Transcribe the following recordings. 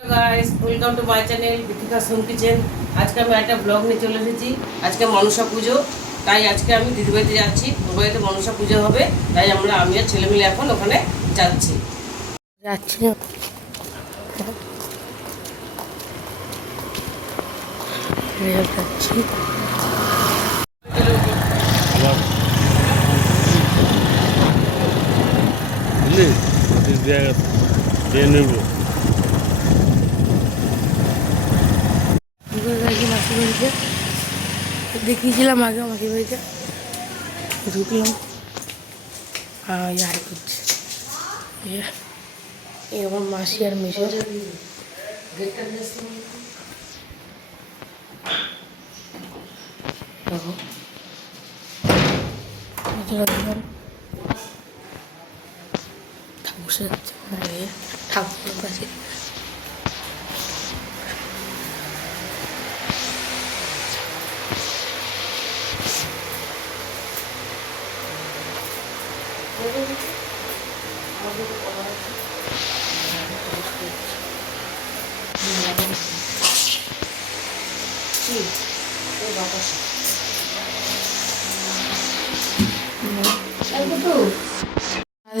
Guys welcome to my channel Bithika Som kitchen আজকে আমি একটা ব্লগ নিয়ে চলে এসেছি। আজকে মনসা পুজো তাই আজকে আমি দিদিবাড়িতে যাচ্ছি। দিদিবাড়িতে মনসা পুজো হবে তাই আমরা আমি আর ছেলে মিলে এখন ওখানে যাচ্ছি। দিয়ে নেব দুপুরে গেছি মাসির বাড়িতে দেখিয়েছিলাম আগে মাসির বাড়িতে। ঢুকলাম। করছে এই মাসি আর মেশো ঠাকুর মানে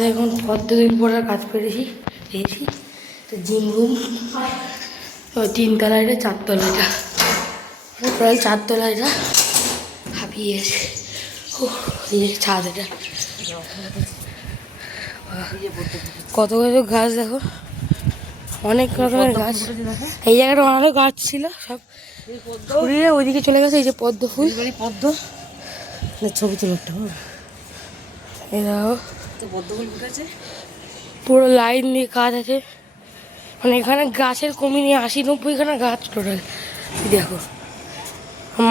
এখন পদ্মদিন পড়ার কাজ পেরেছি? পেয়েছি। তো জিম রুম। ওই তিনতলা এটা চারতলা এটা প্রায় চারতলা এটা হাঁপিয়ে গেছে। ছাদ এটা। কত কত গাছ দেখো? অনেক রকমের গাছ। এই জায়গাটা অনেক গাছ ছিল সব ঘুরিয়ে ওইদিকে চলে গেছে এই যে পদ্ম ফুল। পদ্ম। ছবি তুলো একটা ফুটেছে। পুরো লাইন দিয়ে গাছ আছে। মানে এখানে গাছের কমি নিয়ে আশি নব্বইখানা গাছ টোটাল দেখো।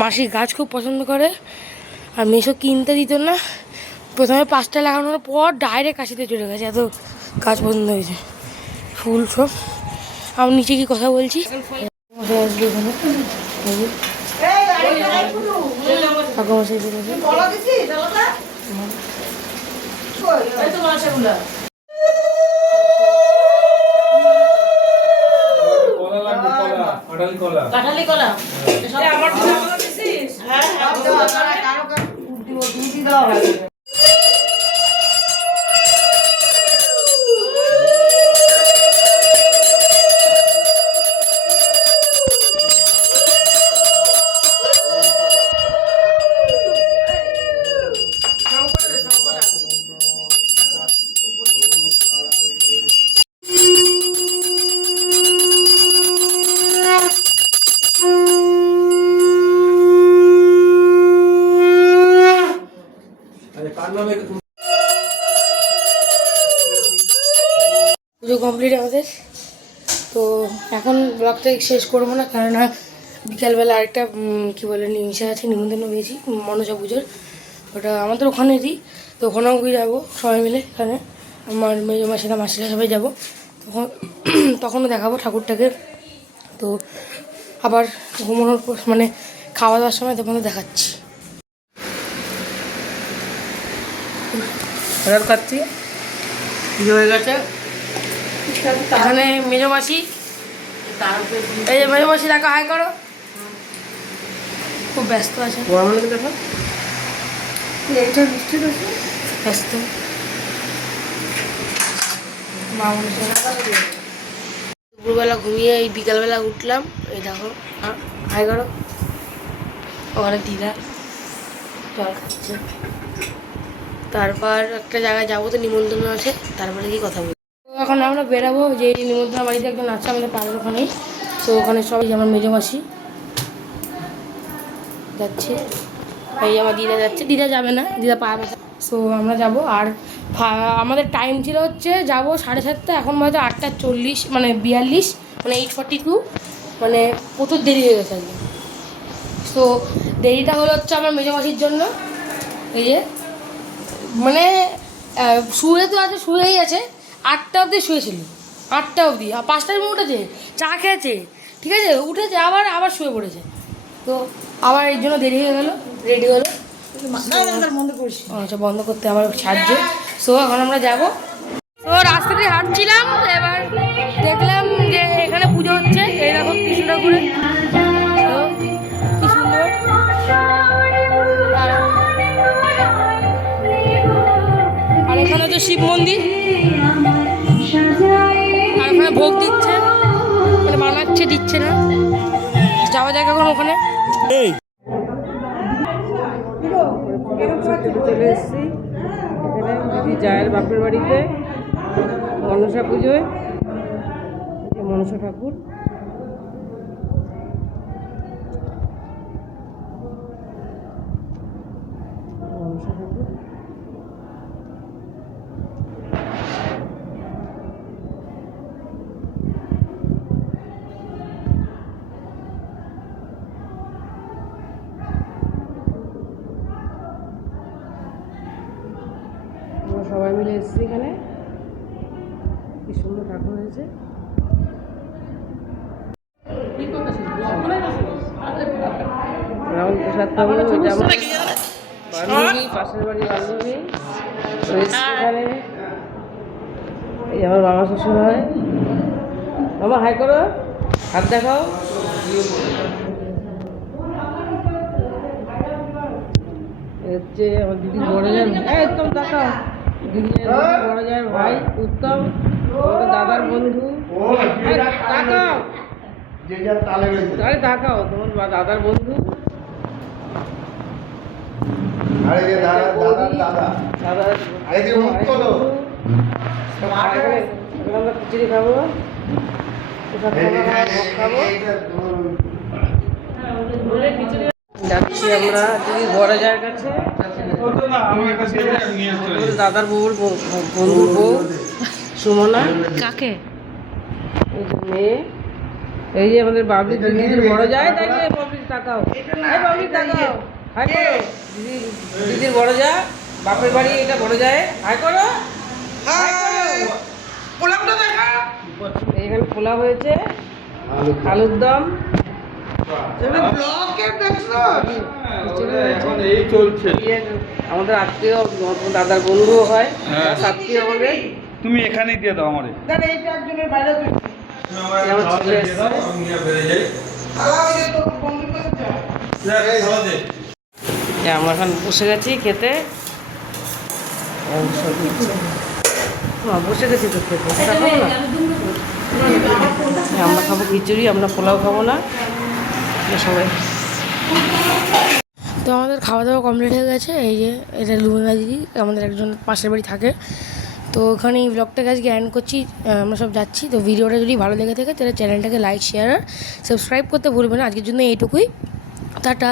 মাসি গাছ খুব পছন্দ করে। আর মেশো কিনতে দিত না। প্রথমে পাঁচটা লাগানোর পর ডাইরেক্ট কাশিতে চলে গেছে এত গাছ পছন্দ হয়েছে। ফুল সব। আমি নিচে কি কথা বলছি কাঁঠালি কলা এ, আমার কলা দিছিস? হ্যাঁ পুজো কমপ্লিট আমাদের। তো এখন ব্লগটা শেষ করব না কেননা বিকালবেলা আরেকটা কী বলে নিমিশে আছে, নিমন্ত্রণ পেয়েছি, মনসা পুজোর। ওটা আমাদের ওখানেরই, তো ওখানেও গিয়ে যাব সবাই মিলে এখানে। আমার মেয়ে মাসিরা মাসিরা সবাই যাব। তখন তখনও দেখাবো ঠাকুরটাকে। তো আবার ঘুমানোর পর মানে খাওয়া দাওয়ার সময় তখন দেখাচ্ছি। খাচ্ছি। পুজো হয়ে গেছে? এখানে মেজো মাসি এই যে মেজো মাসি দেখা হাই করো। খুব ব্যস্ত আছে। দেখো। ব্যস্ত। মা মনে দুপুরবেলা ঘুমিয়ে এই বিকালবেলা উঠলাম, এই দেখো হাই করো। ওখানে দিদা জল খাচ্ছে। তারপর একটা জায়গায় যাব তো, নিমন্ত্রণ আছে, তারপরে কি কথা বলব। তো এখন আমরা বেরাবো, যে নিমন্ত্রণ বাড়িতে একজন আছে আমাদের পাড়ার ওখানেই। তো ওখানে সবাই আমার মেজো মাসি যাচ্ছে। এই আমার দিদা যাচ্ছে, দিদা যাবে না, দিদা পা সো আমরা যাব, আর আমাদের টাইম ছিল হচ্ছে যাব সাড়ে সাতটা, এখন বাজে আটটা চল্লিশ মানে বিয়াল্লিশ মানে এইট ফর্টি টু মানে প্রচুর দেরি হয়ে গেছে আজকে। তো দেরিটা হলো হচ্ছে আমার মেজো মাসির জন্য। এই যে মানে শুয়ে তো আছে, শুয়েই আছে, আটটা অবধি শুয়েছিল। আটটা অবধি, আর পাঁচটার সময় উঠেছে, চা খেয়েছে, ঠিক আছে? উঠেছে, আবার আবার শুয়ে পড়েছে। তো, আবার এর জন্য দেরি হয়ে গেলো রেডি হলো। আচ্ছা, বন্ধ করতে আমার সাহায্য সো এখন আমরা যাব। তো রাস্তাতে হাঁটছিলাম এবার দেখলাম যে এখানে পুজো হচ্ছে। এইরকম কিছু ঠাকুরের আর এখানে তো শিব মন্দির। আর ওখানে ভোগ দিচ্ছে। মানে বানাচ্ছে দিচ্ছে না। যাওয়া যায় কখন ওখানে। এই চলে এসেছি। এখানে দিদি জায়ের বাপের বাড়িতে মনসা পুজোয় মনসা ঠাকুর। মনসা ঠাকুর। সবাই মিলে এসেছি এখানে। কি সুন্দর ঠাকুর হয়েছে। রাহুল প্রসাদ বাবু এটা আমার বান্ধবী পাশের বাড়ি বান্ধবী। এখানে এই আমার মামা শ্বশুর হয় মামা হাই করো। হাত দেখাও। হচ্ছে আমার দিদি বড় যার এই উত্তম তাকাও বড় যার ভাই উত্তম আমাদের দাদার বন্ধু। তাকাও। যে যার তালে রয়েছে আরে তাকাও তোমার দাদার বন্ধু। আরে যে দাদা দাদা দাদা। আরে যে মুখ এখানে আমরা খিচুড়ি খাব। খাব, খাব। এই যে তোর- যাচ্ছি আমরা। বড় যার কাছে? দাদার বউর বউ- বন্ধুর বউ। সুমনা। কাকে? এই যে মেয়ে। এই যে আমাদের বাবলি দিদির বড় যায় যে বাবলি তাকাও এই বাবলি তাকাও হাই করো। দিদি দিদির বড় যা বাপের বাড়ি এটা বড় যায়। হাই করো। হাই করো। এখানে পোলাও হয়েছে। আলুর দম খিচুড়ি হয়েছে। এই চলছে ইয়ে, আমাদের আত্মীয় দাদার বন্ধুও হয় হ্যাঁ। আত্মীয় আমাদের তুমি এখানেই দিয়ে দাও আমারে। আমার এখন বসে গেছি খেতে। বসে গেছি তো খেতে? এই আমরা খাব খিচুড়ি আমরা পোলাও খাব না। সবাই? তো আমাদের খাওয়া দাওয়া কমপ্লিট হয়ে গেছে। এই যে, এটা লুমিনা দিদি আমাদের একজন পাশের বাড়ি থাকে। তো ওখানে এই ব্লগটাকে আজকে অ্যান্ড করছি। আমরা সব যাচ্ছি। তো ভিডিওটা যদি ভালো লেগে থাকে, তাহলে চ্যানেলটাকে লাইক শেয়ার আর সাবস্ক্রাইব করতে ভুলবে না। আজকের জন্য এইটুকুই। টাটা।